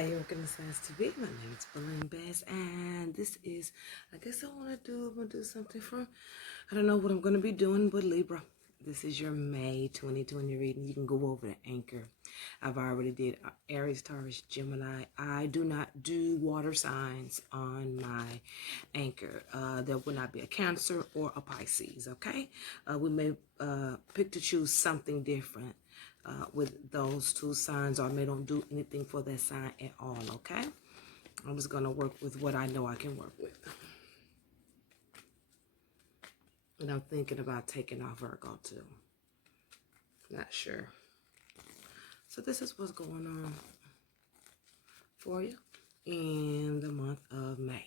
Hi, you're welcome to Science TV. My name is Belinda Bass, and this is, I guess I'm gonna do something for, I don't know what I'm gonna be doing, but Libra. This is your May 2020 reading. You can go over to Anchor. I've already did Aries, Taurus, Gemini. I do not do water signs on my Anchor. There will not be a Cancer or a Pisces, okay? We may pick to choose something different with those two signs, or may don't do anything for that sign at all, okay? I'm just going to work with what I know I can work with. And I'm thinking about taking off Virgo too. Not sure. So this is what's going on for you in the month of May.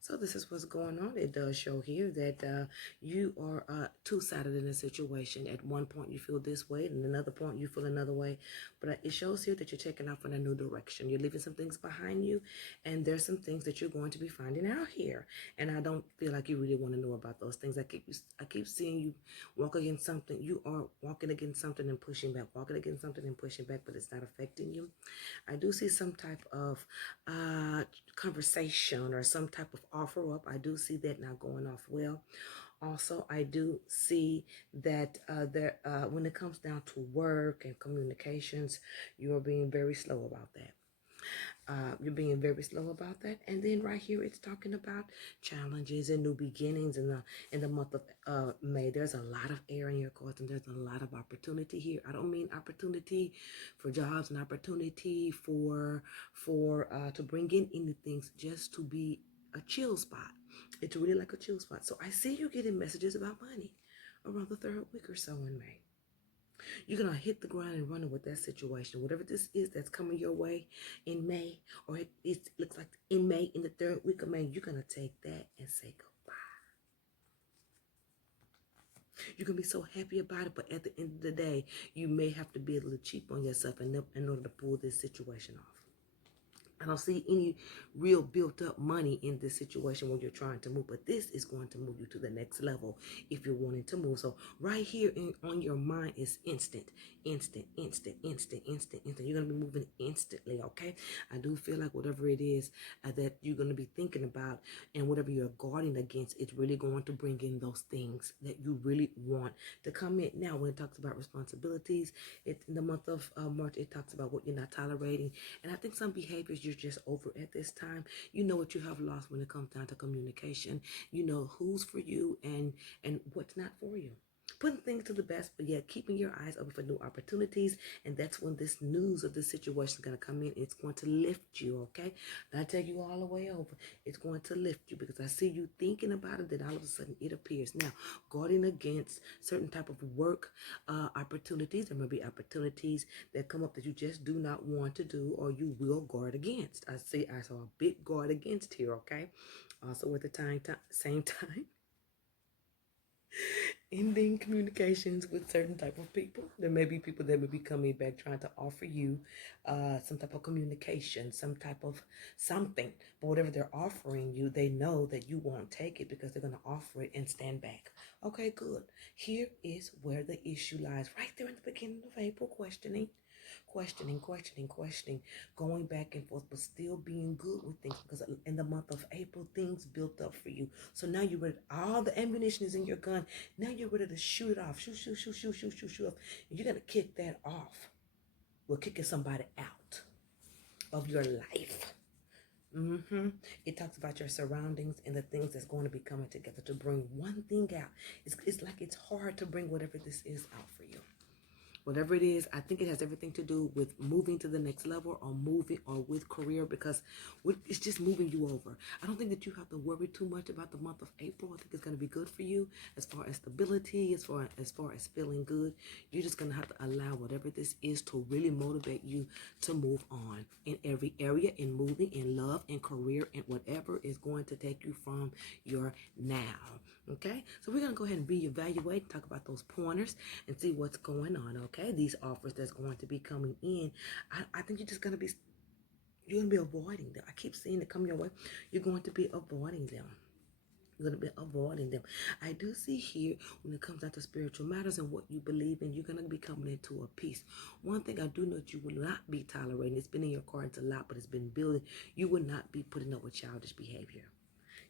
So this is what's going on. It does show here that you are two-sided in a situation. At one point you feel this way, and another point you feel another way. But it shows here that you're taking off in a new direction. You're leaving some things behind you, and there's some things that you're going to be finding out here. And I don't feel like you really want to know about those things. I keep seeing you walk against something. You are walking against something and pushing back, walking against something and pushing back, but it's not affecting you. I do see some type of conversation or some type of offer up. I do see that now going off well. Also, I do see that when it comes down to work and communications, you are being very slow about that. You're being very slow about that. And then right here, it's talking about challenges and new beginnings in the month of May. There's a lot of air in your cards, and there's a lot of opportunity here. I don't mean opportunity for jobs and opportunity for to bring in anything, just to be a chill spot. It's really like a chill spot. So I see you getting messages about money around the third week or so in May. You're going to hit the ground and run with that situation. Whatever this is that's coming your way in May, or it looks like in May, in the third week of May, you're going to take that and say goodbye. You're going to be so happy about it, but at the end of the day, you may have to be a little cheap on yourself in order to pull this situation off. I don't see any real built up money in this situation when you're trying to move, but this is going to move you to the next level if you're wanting to move. So right here on your mind is instant. You're going to be moving instantly, okay? I do feel like whatever it is that you're going to be thinking about and whatever you're guarding against, it's really going to bring in those things that you really want to come in. Now, when it talks about responsibilities, in the month of March, it talks about what you're not tolerating. And I think some behaviors you're just over at this time. You know what you have lost when it comes down to communication. You know who's for you and what's not for you. Putting things to the best, but yet keeping your eyes open for new opportunities. And that's when this news of this situation is going to come in. It's going to lift you, okay? Not take you all the way over. It's going to lift you because I see you thinking about it, then all of a sudden it appears. Now, guarding against certain type of work opportunities. There may be opportunities that come up that you just do not want to do, or you will guard against. I saw a big guard against here, okay? Also at the same time, ending communications with certain type of people. There may be people that may be coming back trying to offer you some type of communication, some type of something. But whatever they're offering you, they know that you won't take it because they're going to offer it and stand back. Okay, good. Here is where the issue lies. Right there in the beginning of April, questioning, going back and forth, but still being good with things, because in the month of April, things built up for you. So now you're ready. All the ammunition is in your gun. Now you're ready to shoot it off. Shoot off. And you're going to kick that off. We're kicking somebody out of your life. It talks about your surroundings and the things that's going to be coming together to bring one thing out. It's like it's hard to bring whatever this is out for you. Whatever it is, I think it has everything to do with moving to the next level, or moving, or with career, because it's just moving you over. I don't think that you have to worry too much about the month of April. I think it's going to be good for you as far as stability, as far as feeling good. You're just going to have to allow whatever this is to really motivate you to move on in every area, in moving, in love, in career, and whatever is going to take you from your now. Okay, so we're going to go ahead and reevaluate, talk about those pointers, and see what's going on, okay? These offers that's going to be coming in, I think you're going to be avoiding them. I keep seeing it come your way. You're going to be avoiding them. You're going to be avoiding them. I do see here when it comes down to spiritual matters and what you believe in, you're going to be coming into a peace. One thing I do know that you will not be tolerating, it's been in your cards a lot, but it's been building. You will not be putting up with childish behavior.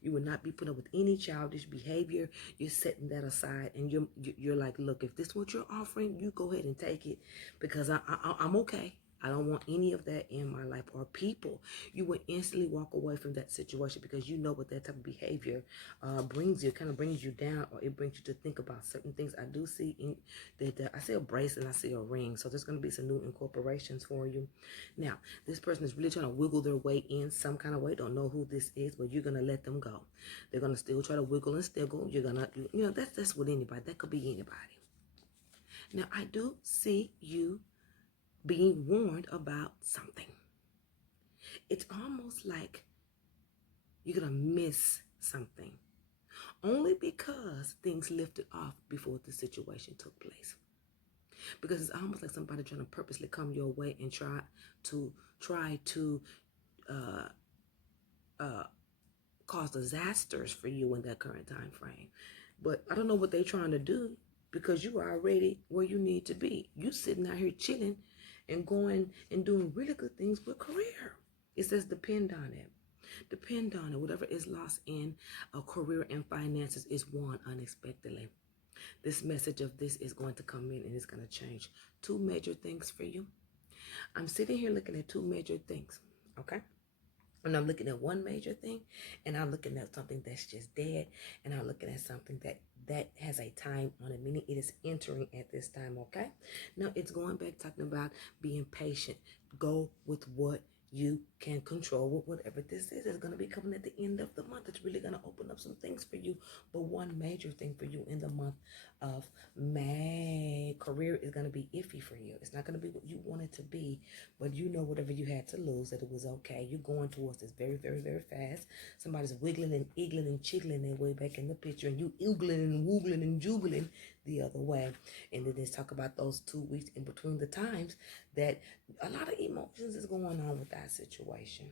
You will not be putting up with any childish behavior. You're setting that aside, and you're like, look, if this is what you're offering, you go ahead and take it, because I'm okay. I don't want any of that in my life or people. You would instantly walk away from that situation because you know what that type of behavior brings you. It kind of brings you down, or it brings you to think about certain things. I do see in that I see a bracelet and I see a ring. So there's going to be some new incorporations for you. Now, this person is really trying to wiggle their way in some kind of way. Don't know who this is, but you're going to let them go. They're going to still try to wiggle and stiggle. You're going to, that's with anybody. That could be anybody. Now, I do see you being warned about something. It's almost like you're going to miss something only because things lifted off before the situation took place. Because it's almost like somebody trying to purposely come your way and try to cause disasters for you in that current time frame. But I don't know what they're trying to do, because you are already where you need to be. You sitting out here chilling and going and doing really good things with career. It says depend on it. Depend on it. Whatever is lost in a career and finances is won unexpectedly. This message of this is going to come in and it's going to change two major things for you. I'm sitting here looking at two major things, okay? And I'm looking at one major thing, and I'm looking at something that's just dead, and I'm looking at something that has a time on it, meaning it is entering at this time, okay? Now, it's going back talking about being patient. Go with what you can control with whatever this is. It's going to be coming at the end of the month. It's really going to open up some things for you, but one major thing for you in the month of May. Career is going to be iffy for you. It's not going to be what you want it to be, but you know whatever you had to lose, that it was okay. You're going towards this very, very, very fast. Somebody's wiggling and eagling and chiggling their way back in the picture, and you oogling and woogling and juggling the other way. And then let's talk about those 2 weeks in between the times that a lot of emotions is going on with that situation.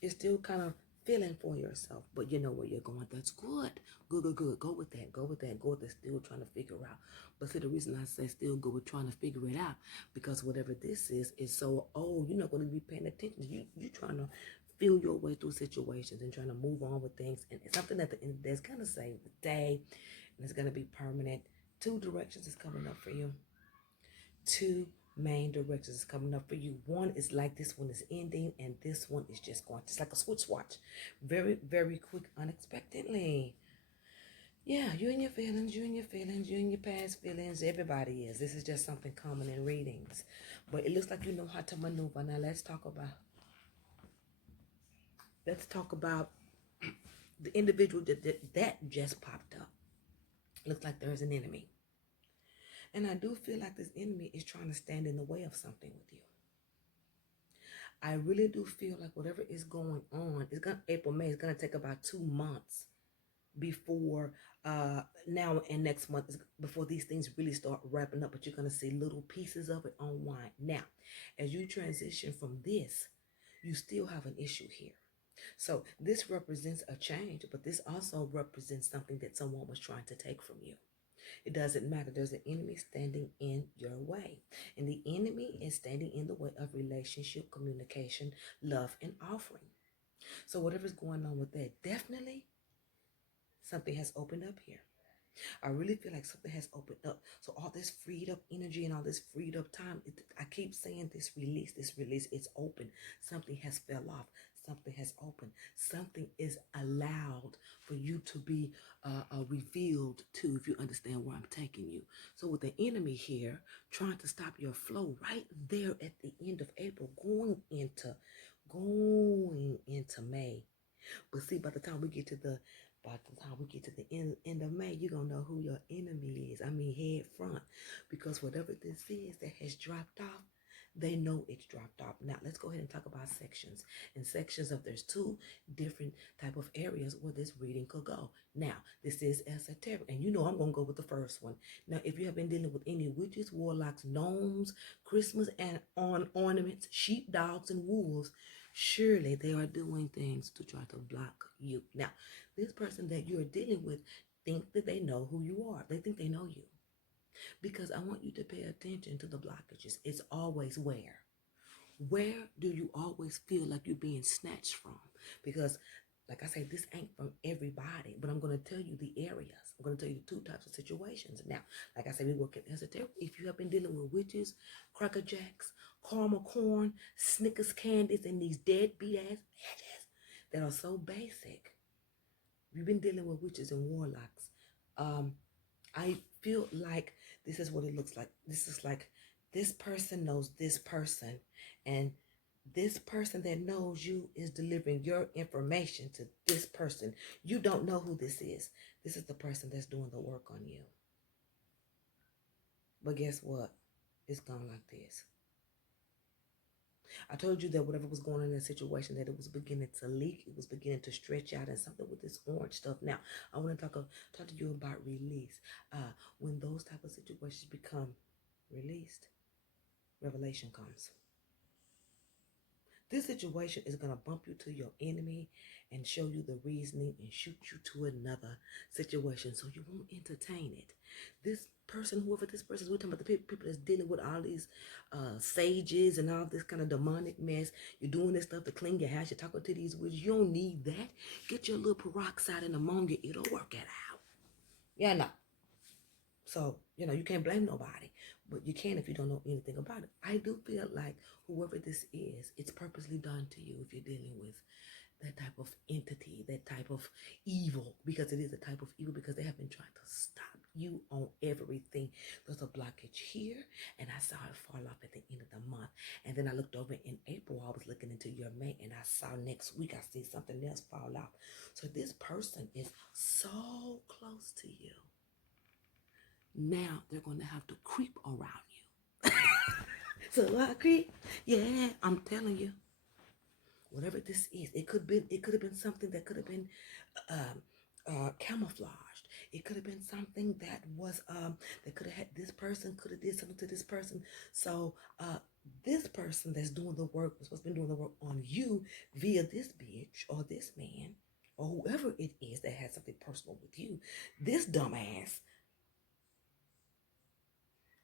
You're still kind of feeling for yourself, but you know where you're going. That's good. Good. Go with that. Go with that. Go with that. Still trying to figure out. But see, the reason I say still go with trying to figure it out, because whatever this is so old, you're not going to be paying attention. You're trying to feel your way through situations and trying to move on with things. And it's something at the end of the day is going to save the day, and it's going to be permanent. 2 directions is coming up for you. 2 main directions is coming up for you. One is like this one is ending, and this one is just going. It's like a switch watch. Very, very quick, unexpectedly. Yeah, you and your feelings, you and your feelings, you and your past feelings. Everybody is. This is just something common in readings. But it looks like you know how to maneuver. Now let's talk about the individual that just popped up. Looks like there's an enemy. And I do feel like this enemy is trying to stand in the way of something with you. I really do feel like whatever is going on, April, May, it's gonna take about 2 months before now and next month, before these things really start wrapping up. But you're gonna see little pieces of it unwind. Now, as you transition from this, you still have an issue here. So this represents a change, but this also represents something that someone was trying to take from you. It doesn't matter. There's an enemy standing in your way. And the enemy is standing in the way of relationship, communication, love, and offering. So whatever's going on with that, definitely something has opened up here. I really feel like something has opened up. So all this freed up energy and all this freed up time, I keep saying this release, it's open. Something has fell off. Something has opened. Something is allowed for you to be revealed to, if you understand where I'm taking you. So with the enemy here trying to stop your flow right there at the end of April, going into May. But see, by the time we get to the end of May, you're going to know who your enemy is. I mean, head front. Because whatever this is that has dropped off, they know it's dropped off. Now, let's go ahead and talk about sections. In sections there's 2 different type of areas where this reading could go. Now, this is esoteric, and you know I'm going to go with the first one. Now, if you have been dealing with any witches, warlocks, gnomes, Christmas and ornaments, sheep, dogs, and wolves, Surely they are doing things to try to block you. Now, this person that you're dealing with think that they know who you are. They think they know you. Because I want you to pay attention to the blockages. It's always where. Where do you always feel like you're being snatched from? Because, like I say, this ain't from everybody, but I'm going to tell you the areas. I'm going to tell you the two types of situations. Now, like I said, we work in esoteric. If you have been dealing with witches, cracker jacks, caramel corn, Snickers candies, and these deadbeat ass bitches that are so basic, you've been dealing with witches and warlocks. I feel like this is what it looks like. This is like this person knows this person, and this person that knows you is delivering your information to this person. You don't know who this is. This is the person that's doing the work on you. But guess what? It's gone like this. I told you that whatever was going on in the situation, that it was beginning to leak, it was beginning to stretch out, and something with this orange stuff. Now, I want to talk to you about release. When those type of situations become released, revelation comes. This situation is going to bump you to your enemy and show you the reasoning and shoot you to another situation, so you won't entertain it. This person, whoever this person is, we're talking about the people that's dealing with all these sages and all this kind of demonic mess. You're doing this stuff to clean your house. You're talking to these witches. You don't need that. Get your little peroxide and ammonia. It'll work it out. Yeah, no. So, you can't blame nobody, but you can if you don't know anything about it. I do feel like whoever this is, it's purposely done to you if you're dealing with that type of entity, that type of evil, because it is a type of evil, because they have been trying to stop you on everything. There's a blockage here, and I saw it fall off at the end of the month. And then I looked over in April, I was looking into your May, and I saw next week, I see something else fall off. So this person is so close to you. Now they're going to have to creep around you. So I creep. Yeah, I'm telling you. Whatever this is, it could have been something that could have been camouflaged. It could have been something that was that could have had, this person could have did something to this person. So this person that's doing the work was supposed to be doing the work on you via this bitch or this man or whoever it is that has something personal with you. This dumbass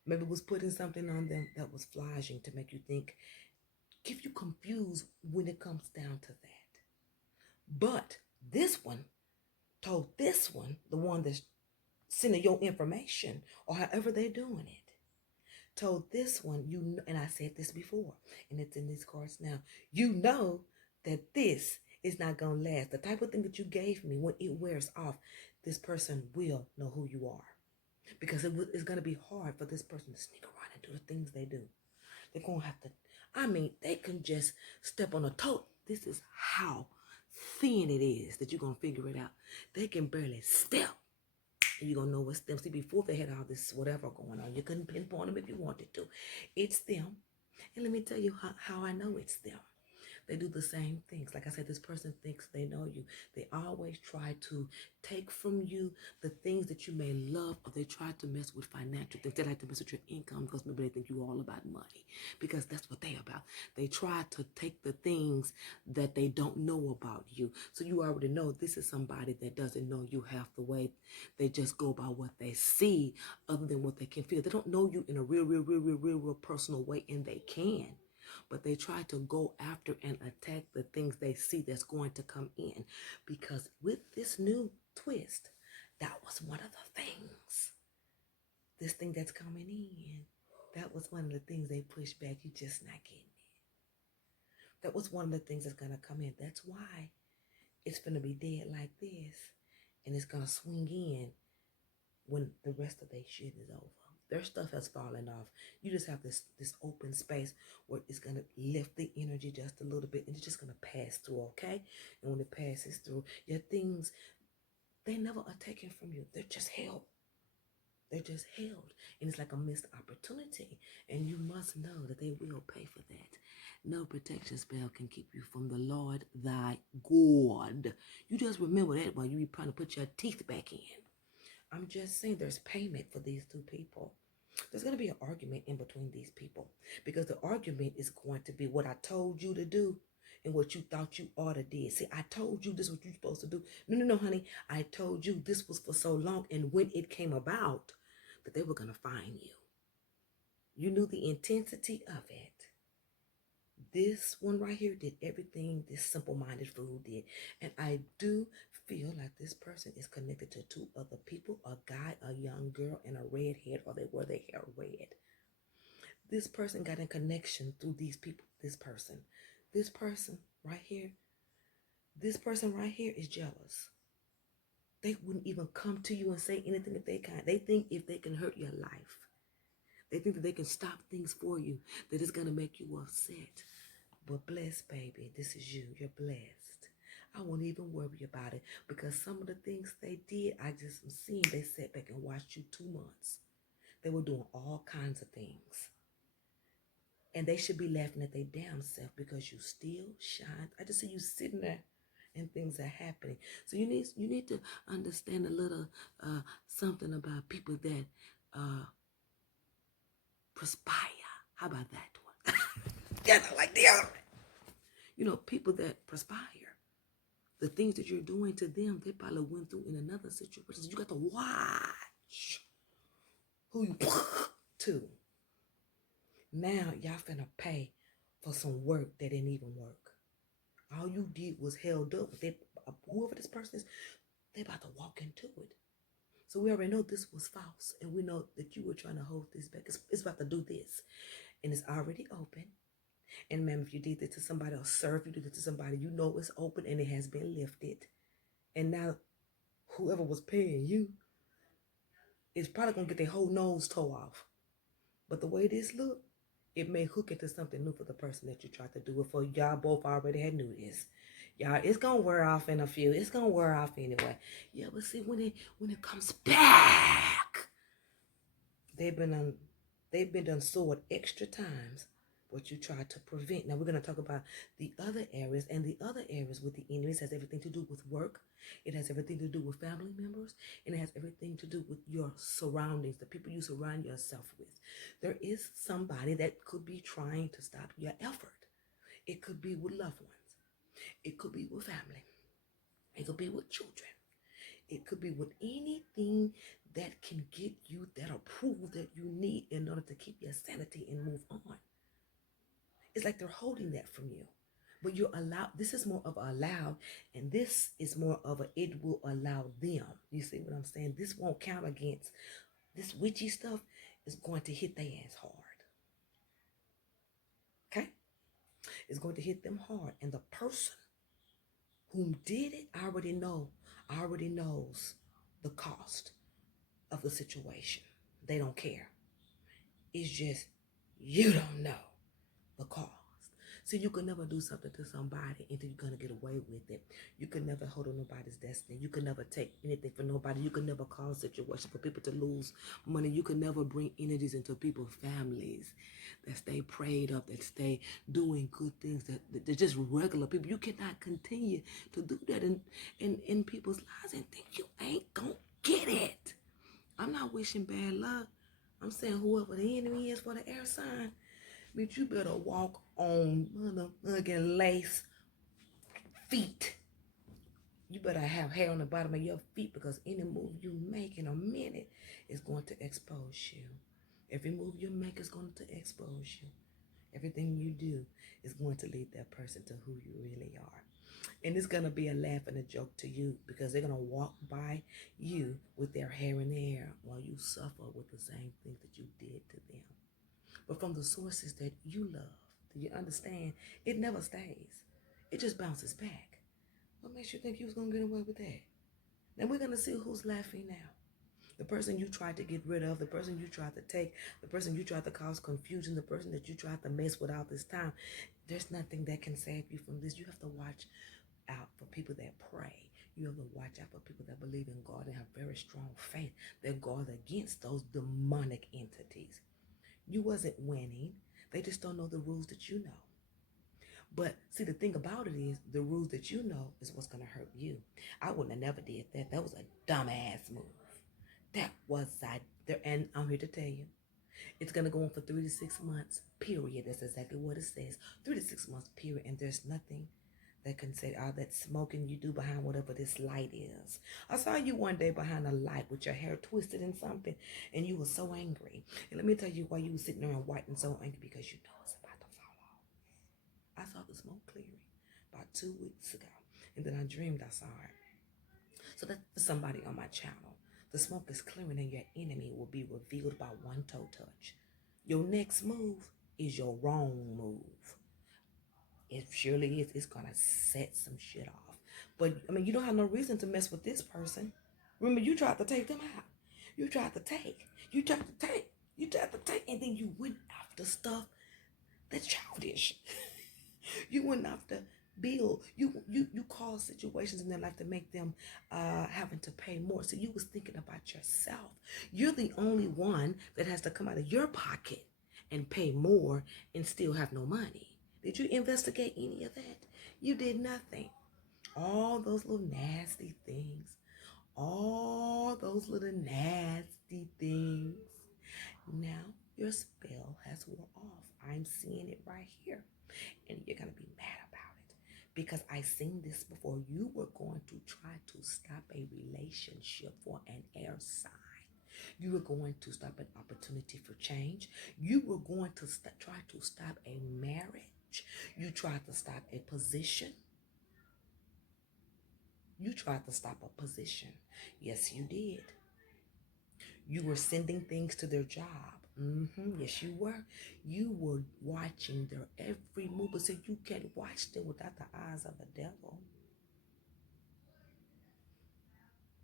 maybe was putting something on them that was flashing to make you think, keep you confused when it comes down to that. But this one told this one, the one that's sending your information or however they're doing it, told this one, and I said this before, and it's in these cards now, that this is not going to last. The type of thing that you gave me, when it wears off, this person will know who you are. Because it's going to be hard for this person to sneak around and do the things they do. They're going to have to, they can just step on a toe. This is how thin it is that you're going to figure it out. They can barely step. And you're going to know what's them. See, before they had all this whatever going on, you couldn't pinpoint them if you wanted to. It's them. And let me tell you how I know it's them. They do the same things. Like I said, this person thinks they know you. They always try to take from you the things that you may love, or they try to mess with financial things. They like to mess with your income because maybe they think you're all about money, because that's what they're about. They try to take the things that they don't know about you. So you already know this is somebody that doesn't know you half the way. They just go by what they see other than what they can feel. They don't know you in a real personal way, and they can. But they try to go after and attack the things they see that's going to come in. Because with this new twist, that was one of the things. This thing that's coming in, that was one of the things they pushed back. You just not getting it. That was one of the things that's going to come in. That's why it's going to be dead like this. And it's going to swing in when the rest of their shit is over. Their stuff has fallen off. You just have this open space where it's going to lift the energy just a little bit, and it's just going to pass through, okay? And when it passes through, your things, they never are taken from you. They're just held. They're just held. And it's like a missed opportunity. And you must know that they will pay for that. No protection spell can keep you from the Lord thy God. You just remember that while you be trying to put your teeth back in. I'm just saying there's payment for these two people. There's going to be an argument in between these people, because the argument is going to be what I told you to do. and what you thought you ought to did. See, I told you this is what you're supposed to do. No, honey. I told you this was for so long. And when it came about that they were going to find you, you knew the intensity of it. This one right here did everything this simple-minded fool did. And I do feel like this person is connected to two other people, a guy, a young girl, and a redhead, or they wear their hair red. This person got in connection through these people. This person right here, this person right here is jealous. They wouldn't even come to you and say anything if they can. They think if they can hurt your life, they think that they can stop things for you, that it's going to make you upset. But bless, baby, this is you. You're blessed. I won't even worry about it because some of the things they did, I just am seeing. They sat back and watched you 2 months. They were doing all kinds of things. And they should be laughing at their damn self because you still shine. I just see you sitting there and things are happening. So you need to understand a little something about people that perspire. How about that one? Yeah, I like the other. You know, people that perspire. The things that you're doing to them, they probably went through in another situation. So you got to watch who you to. Now y'all finna pay for some work that didn't even work. All you did was held up. Whoever this person is, they about to walk into it. So we already know this was false. And we know that you were trying to hold this back. It's about to do this. And it's already open. And ma'am, if you did this to somebody, or sir, if you did this to somebody, you know it's open and it has been lifted. And now whoever was paying you is probably going to get their whole nose tore off. But the way this look, it may hook into something new for the person that you tried to do it for. Y'all both already had knew this. Y'all, it's going to wear off in a few. It's going to wear off anyway. Yeah, but see, when it comes back, they've been done sold extra times what you tried to prevent. Now, we're going to talk about the other areas, and the other areas with the enemies has everything to do with work. It has everything to do with family members, and it has everything to do with your surroundings, the people you surround yourself with. There is somebody that could be trying to stop your effort. It could be with loved ones. It could be with family. It could be with children. It could be with anything that can get you that approval that you need in order to keep your sanity and move on. It's like they're holding that from you. But you're allowed, this is more of a allowed, and this is more of a it will allow them. You see what I'm saying? This won't count against this witchy stuff is going to hit their ass hard. Okay? It's going to hit them hard. And the person whom did it already knows the cost of the situation. They don't care. It's just you don't know the cost. See, you can never do something to somebody until you're going to get away with it. You can never hold on nobody's destiny. You can never take anything from nobody. You can never cause situations for people to lose money. You can never bring energies into people's families that stay prayed up, that stay doing good things, that they're just regular people. You cannot continue to do that in people's lives and think you ain't going to get it. I'm not wishing bad luck. I'm saying whoever the enemy is for the air sign, bitch, you better walk on motherfucking lace feet. You better have hair on the bottom of your feet because any move you make in a minute is going to expose you. Every move you make is going to expose you. Everything you do is going to lead that person to who you really are. And it's going to be a laugh and a joke to you because they're going to walk by you with their hair in the air while you suffer with the same thing that you did to them. But from the sources that you love, do you understand? It never stays. It just bounces back. What makes you think you was going to get away with that? Now we're going to see who's laughing now. The person you tried to get rid of, the person you tried to take, the person you tried to cause confusion, the person that you tried to mess with all this time. There's nothing that can save you from this. You have to watch out for people that pray. You have to watch out for people that believe in God and have very strong faith that guard against those demonic entities. You wasn't winning. They just don't know the rules that you know. But see, the thing about it is the rules that you know is what's going to hurt you. I wouldn't have never did that. That was a dumbass move. That was there, and I'm here to tell you, It's going to go on for 3 to 6 months, period. That's exactly what it says. 3 to 6 months, period. And there's nothing that can say all that smoking you do behind whatever this light is. I saw you one day behind a light with your hair twisted in something, and you were so angry. And let me tell you why you were sitting there and white and so angry, because you know it's about to fall off. I saw the smoke clearing about 2 weeks ago, and then I dreamed I saw it. So that's for somebody on my channel. The smoke is clearing and your enemy will be revealed by one toe touch. Your next move is your wrong move. It surely is. It's going to set some shit off. But, I mean, you don't have no reason to mess with this person. Remember, you tried to take them out. You tried to take. You tried to take. You tried to take. And then you went after stuff that's childish. You went after bill. You cause situations in their life to make them having to pay more. So you was thinking about yourself. You're the only one that has to come out of your pocket and pay more and still have no money. Did you investigate any of that? You did nothing. All those little nasty things. All those little nasty things. Now your spell has wore off. I'm seeing it right here. And you're going to be mad about it. Because I seen this before. You were going to try to stop a relationship for an air sign. You were going to stop an opportunity for change. You were going to try to stop a marriage. You tried to stop a position. You tried to stop a position. Yes, you did. You were sending things to their job. Yes, you were. You were watching their every move. But see, you can't watch them without the eyes of the devil.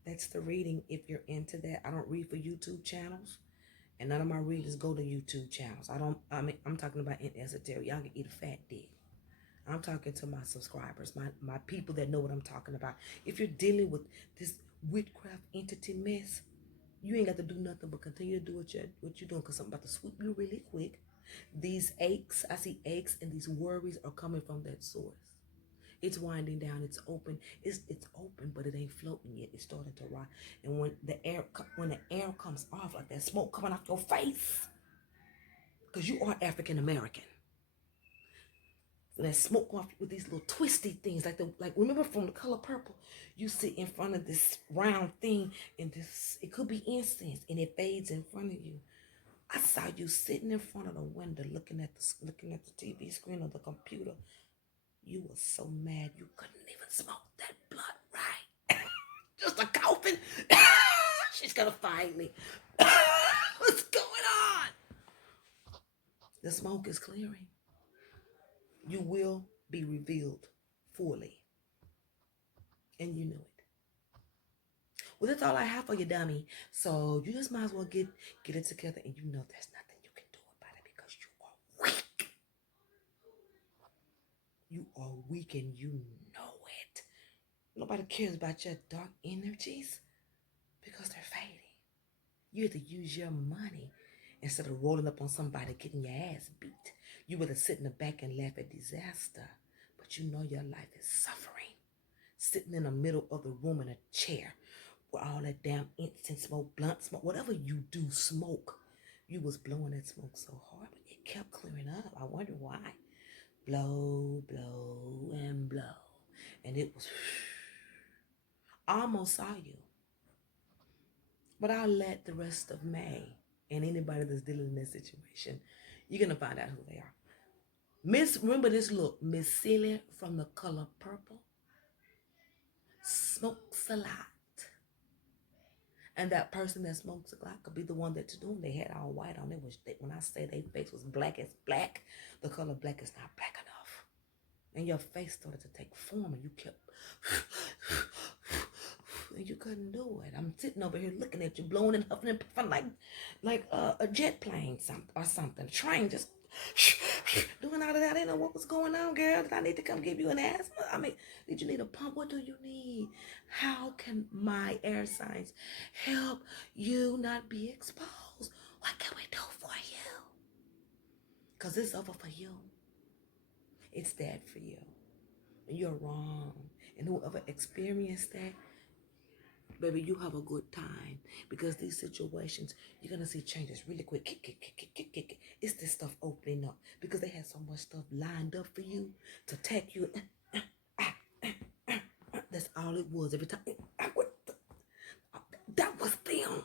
That's the reading if you're into that. I don't read for YouTube channels. And none of my readers go to YouTube channels. I'm talking about in esoteric. Y'all can eat a fat dick. I'm talking to my subscribers, my people that know what I'm talking about. If you're dealing with this witchcraft entity mess, you ain't got to do nothing but continue to do what you're doing, because I'm about to sweep you really quick. These aches, I see aches, and these worries are coming from that source. It's winding down. It's open. It's open, but it ain't floating yet. It's starting to rise. And when the air comes off, like that smoke coming off your face, because you are African American. So that smoke off with these little twisty things, like remember from The Color Purple, you sit in front of this round thing, and it could be incense, and it fades in front of you. I saw you sitting in front of the window, looking at the TV screen or the computer. You were so mad you couldn't even smoke that blunt right. Just a coughing. She's gonna find me. What's going on? The smoke is clearing. You will be revealed fully. And you know it. Well, that's all I have for you, dummy. So you just might as well get it together, and you know there's nothing you can do about it because you are weak. You are weak and you know it. Nobody cares about your dark energies because they're fading. You have to use your money instead of rolling up on somebody getting your ass beat. You would have sit in the back and laugh at disaster, but you know your life is suffering. Sitting in the middle of the room in a chair with all that damn incense smoke, blunt smoke, whatever you do, smoke. You was blowing that smoke so hard, but it kept clearing up. I wonder why. Blow, blow, and blow. And it was, I almost saw you. But I'll let the rest of May and anybody that's dealing in this situation, you're going to find out who they are. Remember this look. Miss Celia from The Color Purple smokes a lot. And that person that smokes a lot could be the one that's doing. They had all white on. When I say their face was black as black, the color black is not black enough. And your face started to take form, and you kept, and you couldn't do it. I'm sitting over here looking at you, blowing and huffing and puffing like a jet plane or something. A train just doing all of that. I didn't know what was going on, girl. Did I need to come give you an asthma? I mean, did you need a pump? What do you need? How can my air signs help you not be exposed? What can we do for you? Because it's over for you. It's dead for you. And you're wrong. And whoever experienced that, baby, you have a good time because these situations, you're going to see changes really quick. It's this stuff opening up because they had so much stuff lined up for you to attack you. That's all it was every time. That was them.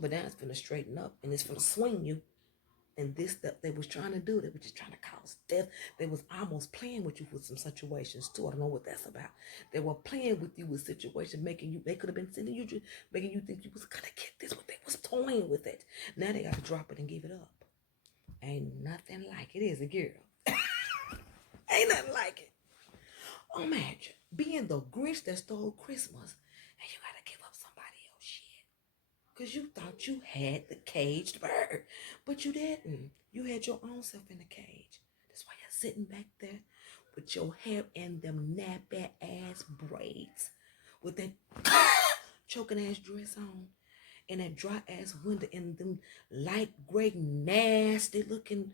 But now it's going to straighten up and it's going to swing you. And this that they was trying to do, they were just trying to cause death. They was almost playing with you with some situations too. I don't know what that's about. They were playing with you with situations, making you, they could have been sending you, making you think you was gonna get this, but they was toying with it. Now they got to drop it and give it up. Ain't nothing like it, is it, girl? Ain't nothing like it. Imagine being the Grinch that stole Christmas and you gotta give up somebody else shit. Because you thought you had the caged bird. But you didn't. You had your own self in the cage. That's why you're sitting back there with your hair in them nappy ass braids. With that choking ass dress on. And that dry ass window and them light gray nasty looking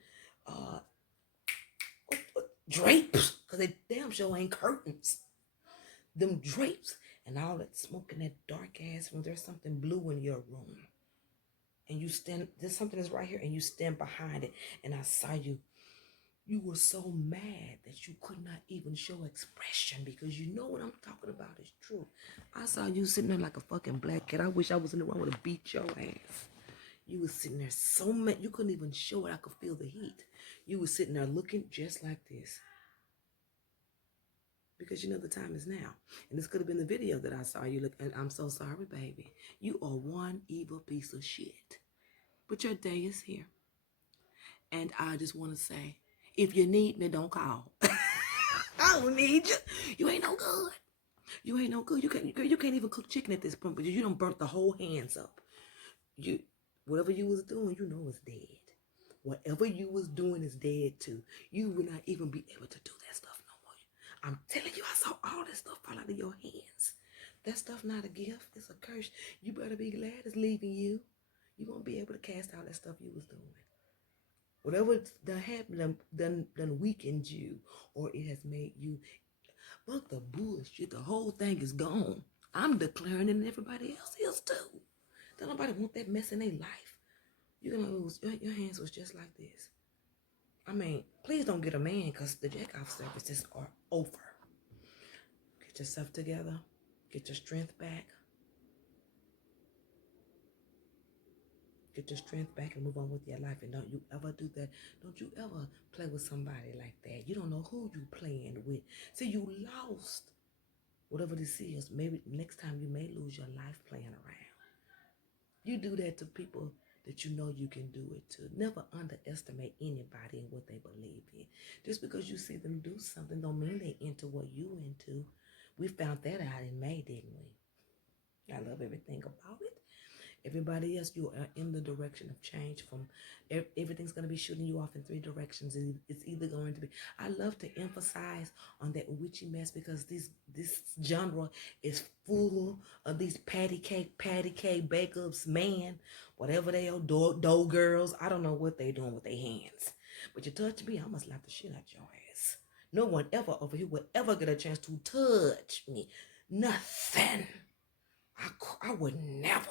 drapes. Because they damn sure ain't curtains. Them drapes. And all that smoke in that dark ass room. There's something blue in your room. And you stand, there's something that's right here, and you stand behind it. And I saw you. You were so mad that you could not even show expression because you know what I'm talking about is true. I saw you sitting there like a fucking black cat. I wish I was in the room to beat your ass. You were sitting there so mad, you couldn't even show it. I could feel the heat. You were sitting there looking just like this. Because you know the time is now. And this could have been the video that I saw you look. And I'm so sorry, baby. You are one evil piece of shit. But your day is here. And I just want to say, if you need me, don't call. I don't need you. You ain't no good. You ain't no good. You can't even cook chicken at this point because you done burnt the whole hands up. Whatever you was doing, you know it's dead. Whatever you was doing is dead too. You will not even be able to do that stuff no more. I'm telling you, I saw all this stuff fall out of your hands. That stuff not a gift. It's a curse. You better be glad it's leaving you. You won't be able to cast out that stuff you was doing. Whatever done happened, done weakened you, or it has made you, fuck the bullshit. The whole thing is gone. I'm declaring it, and everybody else is too. Don't nobody want that mess in their life. You're gonna lose. Your hands was just like this. I mean, please don't get a man because the jack-off services are over. Get yourself together. Get your strength back. Get your strength back and move on with your life. And don't you ever do that. Don't you ever play with somebody like that. You don't know who you playing with. See, you lost whatever this is. Maybe next time you may lose your life playing around. You do that to people that you know you can do it to. Never underestimate anybody and what they believe in. Just because you see them do something don't mean they into what you into. We found that out in May, didn't we? I love everything about it. Everybody else, you are in the direction of change. From everything's going to be shooting you off in 3 directions. It's either going to be, I love to emphasize on that witchy mess because this genre is full of these patty cake bake-ups, man, whatever they are, dough girls. I don't know what they're doing with their hands. But you touch me, I must slap the shit out your ass. No one ever over here will ever get a chance to touch me. Nothing. I would never.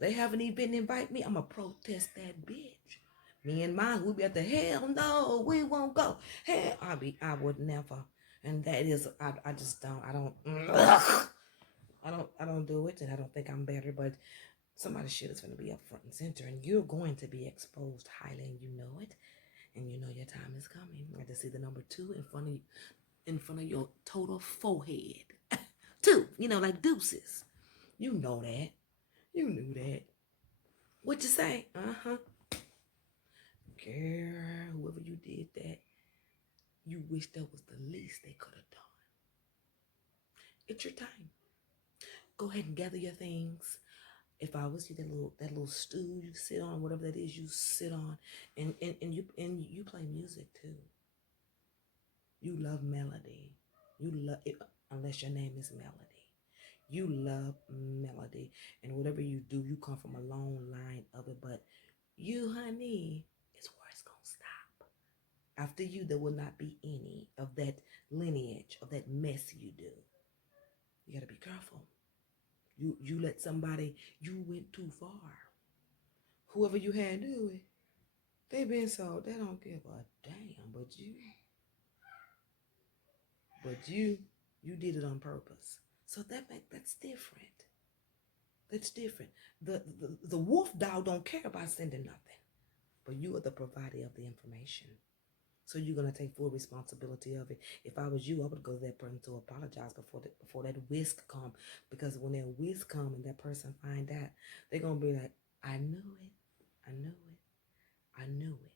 They haven't even invited me. I'm going to protest that bitch. Me and mine, we'll be at the hell no, we won't go. Hell, I would never. And that is, I just don't, I don't do it. And I don't think I'm better, but somebody's shit is going to be up front and center. And you're going to be exposed highly and you know it. And you know your time is coming. I just see the number 2 in front of your total forehead. 2, like deuces. You know that. You knew that. What you say? Uh-huh. Girl, whoever you did that, you wish that was the least they could have done. It's your time. Go ahead and gather your things. If I was you, that little stool you sit on, whatever that is you sit on, and you play music too. You love melody. You love it, unless your name is Melody. You love melody, and whatever you do, you come from a long line of it. But you, honey, is where it's gonna stop. After you, there will not be any of that lineage, of that mess you do. You got to be careful. You let somebody, you went too far. Whoever you had do it, they been so, they don't give a damn. But you did it on purpose. So that's different. That's different. The wolf dog don't care about sending nothing. But you are the provider of the information. So you're gonna take full responsibility of it. If I was you, I would go to that person to apologize before that whisk come. Because when that whisk come and that person find out, they're gonna be like, I knew it, I knew it, I knew it.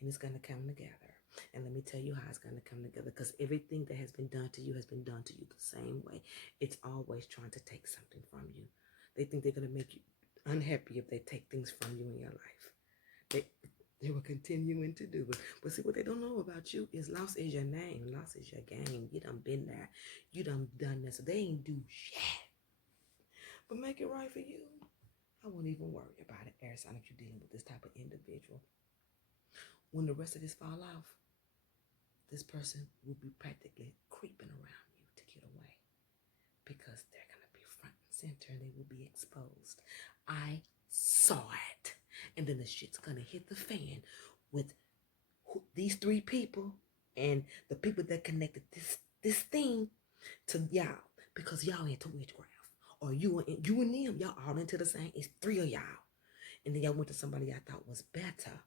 And it's gonna come together. And let me tell you how it's gonna come together. Because everything that has been done to you has been done to you the same way. It's always trying to take something from you. They think they're gonna make you unhappy if they take things from you in your life. They were continuing to do it. But see, what they don't know about you is loss is your name. Loss is your game. You done been there. You done this. So they ain't do shit. But make it right for you. I won't even worry about it, air sign, if you're dealing with this type of individual. When the rest of this fall off, this person will be practically creeping around you to get away. Because they're going to be front and center and they will be exposed. I saw it. And then the shit's gonna hit the fan with these three people and the people that connected this thing to y'all, because y'all into witchcraft, or you and them, y'all all into the same. It's three of y'all, and then y'all went to somebody y'all thought was better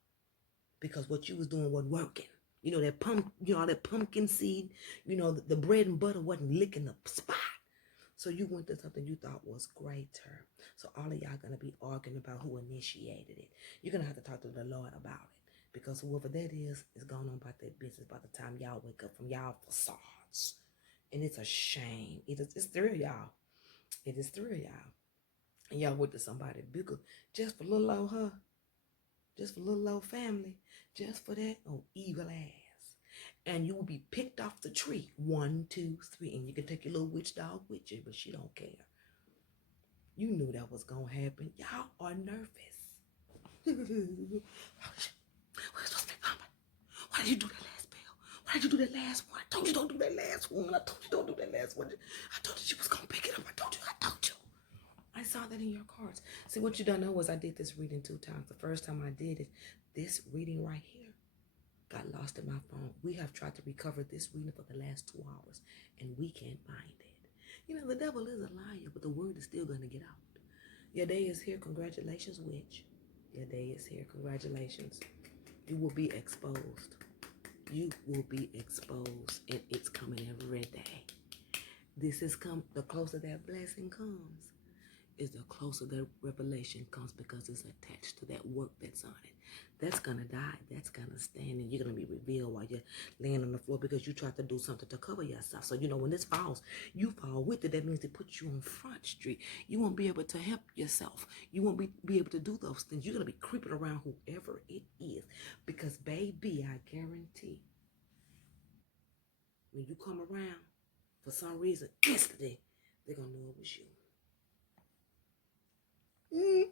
because what you was doing wasn't working. You know that that pumpkin seed. You know the bread and butter wasn't licking the spot. So you went to something you thought was greater. So all of y'all going to be arguing about who initiated it. You're going to have to talk to the Lord about it. Because whoever that is going on about their business by the time y'all wake up from y'all facades. And it's a shame. It's three of y'all. It is three of y'all. And y'all went to somebody bigger just for little old her. Just for little old family. Just for that evil ass. And you will be picked off the tree. 1, 2, 3. And you can take your little witch dog with you, but she don't care. You knew that was going to happen. Y'all are nervous. Why did you do that last bell? Why did you do that last one? I told you don't do that last one. I told you don't do that last one. I told you she was going to pick it up. I told you. I saw that in your cards. See, what you don't know is I did this reading 2 times. The first time I did it, this reading right here got lost in my phone. We have tried to recover this reading for the last 2 hours, and we can't find it. You know, the devil is a liar, but the word is still going to get out. Your day is here. Congratulations, witch. Your day is here. Congratulations. You will be exposed. You will be exposed, and it's coming every day. This is the closer that blessing comes, is the closer the revelation comes, because it's attached to that work that's on it. That's going to die. That's going to stand, and you're going to be revealed while you're laying on the floor because you tried to do something to cover yourself. So, when this falls, you fall with it. That means they put you on Front Street. You won't be able to help yourself. You won't be able to do those things. You're going to be creeping around whoever it is because, baby, I guarantee when you come around, for some reason, instantly, they're going to know it was you.